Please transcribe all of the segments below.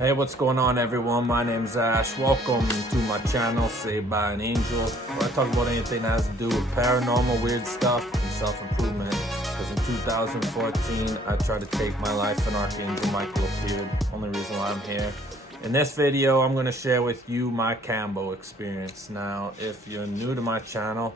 Hey, what's going on, everyone? My name's Ash. Welcome to my channel, Saved by an Angel, where I talk about anything that has to do with paranormal, weird stuff, and self-improvement. Because in 2014, I tried to take my life and Archangel Michael appeared. Only reason why I'm here. In this video, I'm going to share with you my Kambo experience. Now, if you're new to my channel,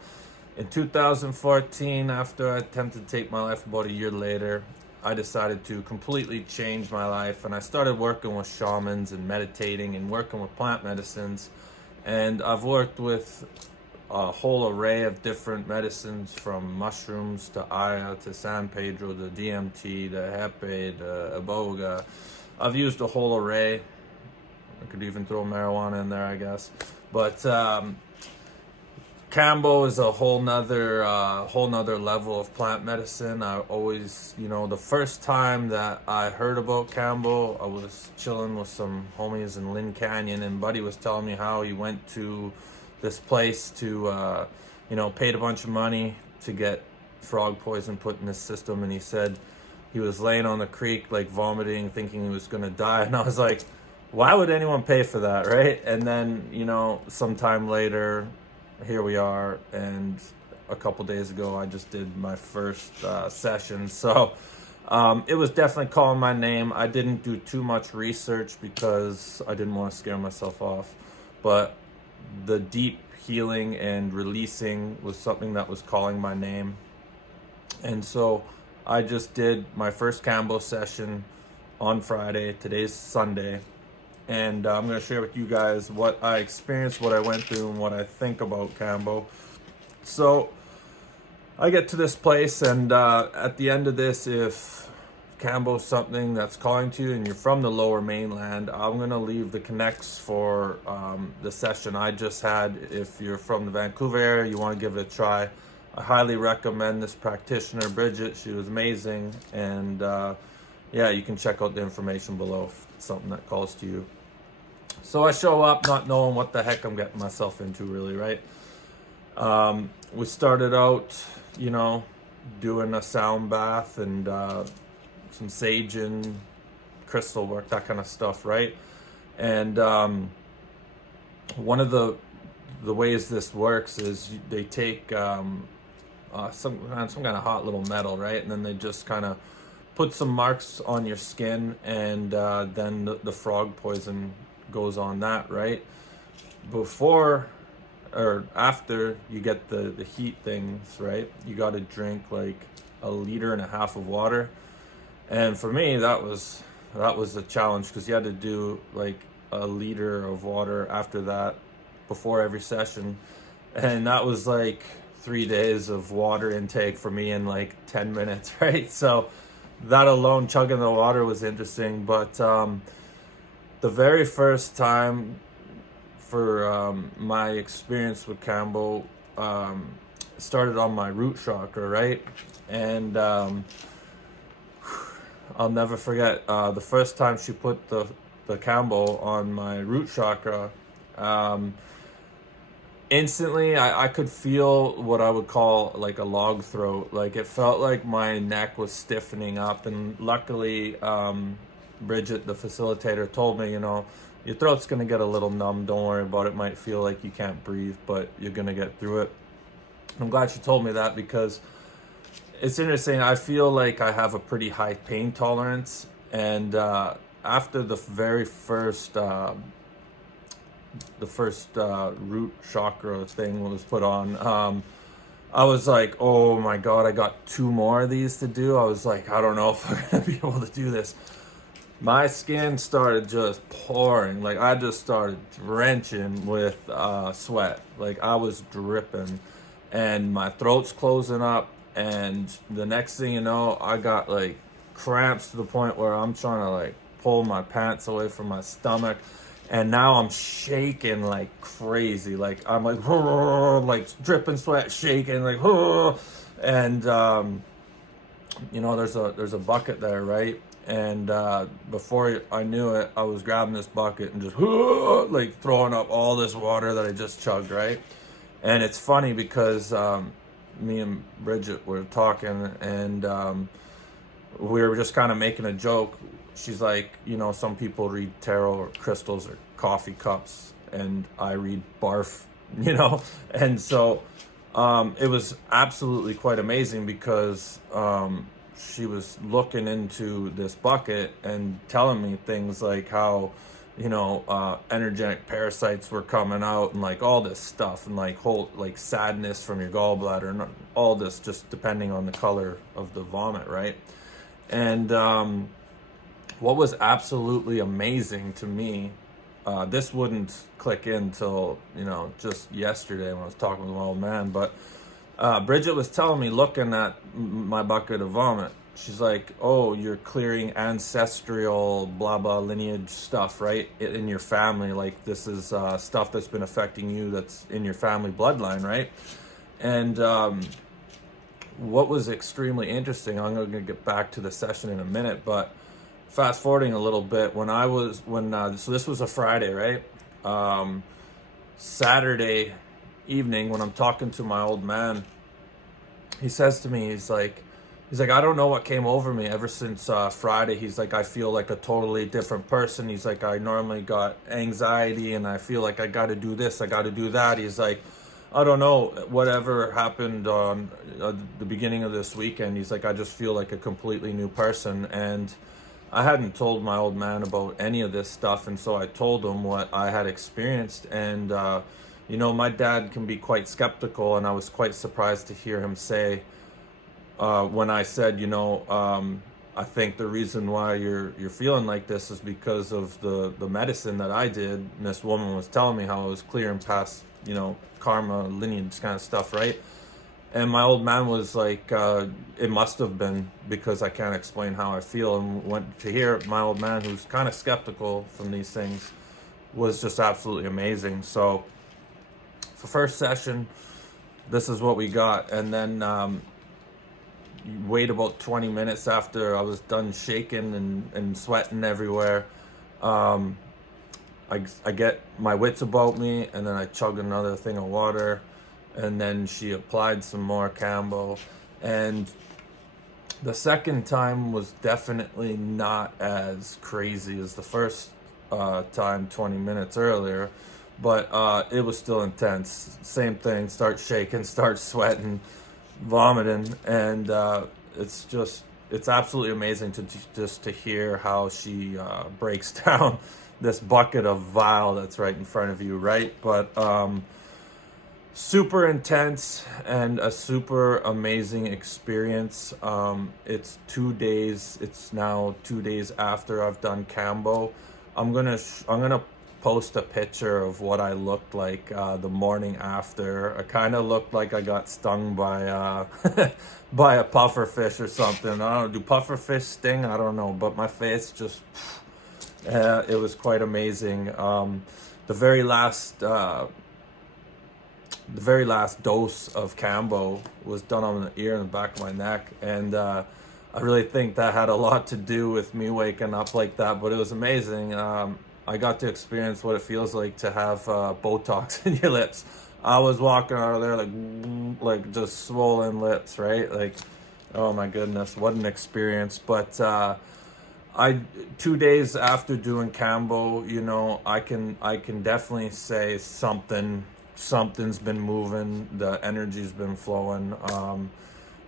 in 2014, after I attempted to take my life about a year later, I decided to completely change my life, and I started working with shamans and meditating and working with plant medicines. And I've worked with a whole array of different medicines, from mushrooms to Aya to San Pedro to DMT to Hepe to Iboga. I've used a whole array. I could even throw marijuana in there, I guess. But Kambo is a whole nother level of plant medicine. I always, the first time that I heard about Kambo, I was chilling with some homies in Lynn Canyon, and Buddy was telling me how he went to this place to, paid a bunch of money to get frog poison put in his system, and he said he was laying on the creek, like vomiting, thinking he was gonna die, and I was like, why would anyone pay for that, right? And then, sometime later, here we are, and a couple days ago I just did my first session. So it was definitely calling my name. I didn't do too much research because I didn't want to scare myself off, but the deep healing and releasing was something that was calling my name. And so I just did my first Kambo session on Friday. Today's Sunday. And I'm going to share with you guys what I experienced, what I went through, and what I think about Kambo. So I get to this place, and at the end of this, if Kambo is something that's calling to you and you're from the lower mainland, I'm going to leave the connects for the session I just had. If you're from the Vancouver area, you want to give it a try, I highly recommend this practitioner, Bridget. She was amazing. And yeah, you can check out the information below if it's something that calls to you. So I show up not knowing what the heck I'm getting myself into, really, right? We started out, doing a sound bath and some saging, crystal work, that kind of stuff, right? And one of the ways this works is they take some kind of hot little metal, right? And then they just kind of put some marks on your skin, and then the frog poison goes on that, right? Before or after you get the heat things, right, you got to drink like 1.5 liters of water. And for me, that was a challenge, because you had to do like 1 liter of water after that before every session, and that was like 3 days of water intake for me in like 10 minutes, right? So that alone, chugging the water, was interesting. But the very first time for my experience with Kambo started on my root chakra, right? And I'll never forget the first time she put the Kambo on my root chakra. Instantly, I could feel what I would call like a log throat. Like, it felt like my neck was stiffening up, and luckily Bridget, the facilitator, told me, your throat's going to get a little numb. Don't worry about it. Might feel like you can't breathe, but you're going to get through it. I'm glad she told me that, because it's interesting. I feel like I have a pretty high pain tolerance, and after the very first root chakra thing was put on, I was like, oh my God, I got 2 more of these to do. I was like, I don't know if I'm gonna be able to do this. My skin started just pouring. Like, I just started drenching with sweat. Like, I was dripping, and my throat's closing up, and the next thing you know, I got like cramps to the point where I'm trying to like pull my pants away from my stomach. And now I'm shaking like crazy. Like, I'm like, like dripping sweat, shaking, like, and there's a bucket there, right? And before I knew it, I was grabbing this bucket and just like throwing up all this water that I just chugged, right? And it's funny because me and Bridget were talking, and we were just kind of making a joke. she's like, you know, some people read tarot or crystals or coffee cups, and I read barf, you know. And so it was absolutely quite amazing because she was looking into this bucket and telling me things like how, you know, energetic parasites were coming out and like all this stuff, and like whole like sadness from your gallbladder and all this, just depending on the color of the vomit, right? And what was absolutely amazing to me, this wouldn't click in till, you know, just yesterday when I was talking with my old man, but Bridget was telling me, looking at my bucket of vomit, she's like, oh, you're clearing ancestral blah blah lineage stuff, right, in your family. Like, this is stuff that's been affecting you, that's in your family bloodline, right? And what was extremely interesting, I'm going to get back to the session in a minute, but fast forwarding a little bit, so this was a Friday, right? Saturday evening, when I'm talking to my old man, he says to me, he's like, I don't know what came over me ever since Friday. He's like, I feel like a totally different person. He's like, I normally got anxiety and I feel like I got to do this, I got to do that. He's like, I don't know, whatever happened on the beginning of this weekend. He's like, I just feel like a completely new person. And I hadn't told my old man about any of this stuff, and so I told him what I had experienced. And you know, my dad can be quite skeptical, and I was quite surprised to hear him say, when I said, you know, I think the reason why you're feeling like this is because of the medicine that I did. And this woman was telling me how I was clearing past, you know, karma, lineage kind of stuff, right? And my old man was like, it must have been, because I can't explain how I feel. And went to hear my old man, who's kind of skeptical from these things, was just absolutely amazing. So for first session, this is what we got. And then wait about 20 minutes after I was done shaking and sweating everywhere. I get my wits about me, and then I chug another thing of water, and then she applied some more Kambo. And the second time was definitely not as crazy as the first time 20 minutes earlier, but it was still intense. Same thing, start shaking, start sweating, vomiting, and it's absolutely amazing to hear how she breaks down this bucket of vile that's right in front of you, right? But super intense and a super amazing experience. It's 2 days. It's now 2 days after I've done Kambo. I'm gonna post a picture of what I looked like the morning after. I kind of looked like I got stung by by a pufferfish or something. I don't know, do pufferfish sting? I don't know, but my face just it was quite amazing. The very last dose of Kambo was done on the ear and the back of my neck, and I really think that had a lot to do with me waking up like that. But it was amazing. I got to experience what it feels like to have Botox in your lips. I was walking out of there like just swollen lips, right? Like, oh my goodness, what an experience. But 2 days after doing Kambo, you know, I can definitely say something's been moving, the energy's been flowing.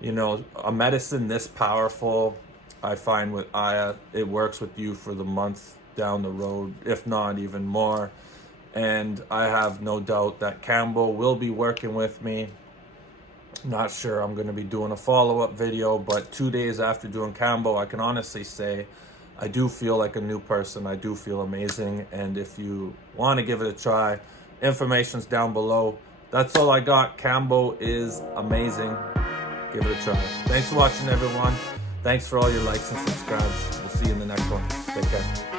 You know, a medicine this powerful, I find with Aya, it works with you for the month down the road, if not even more. And I have no doubt that Kambo will be working with me. Not sure I'm going to be doing a follow-up video, but 2 days after doing Kambo, I can honestly say I do feel like a new person. I do feel amazing. And if you want to give it a try, information's down below. That's all I got. Kambo is amazing. Give it a try. Thanks for watching, everyone. Thanks for all your likes and subscribes. We'll see you in the next one. Take care.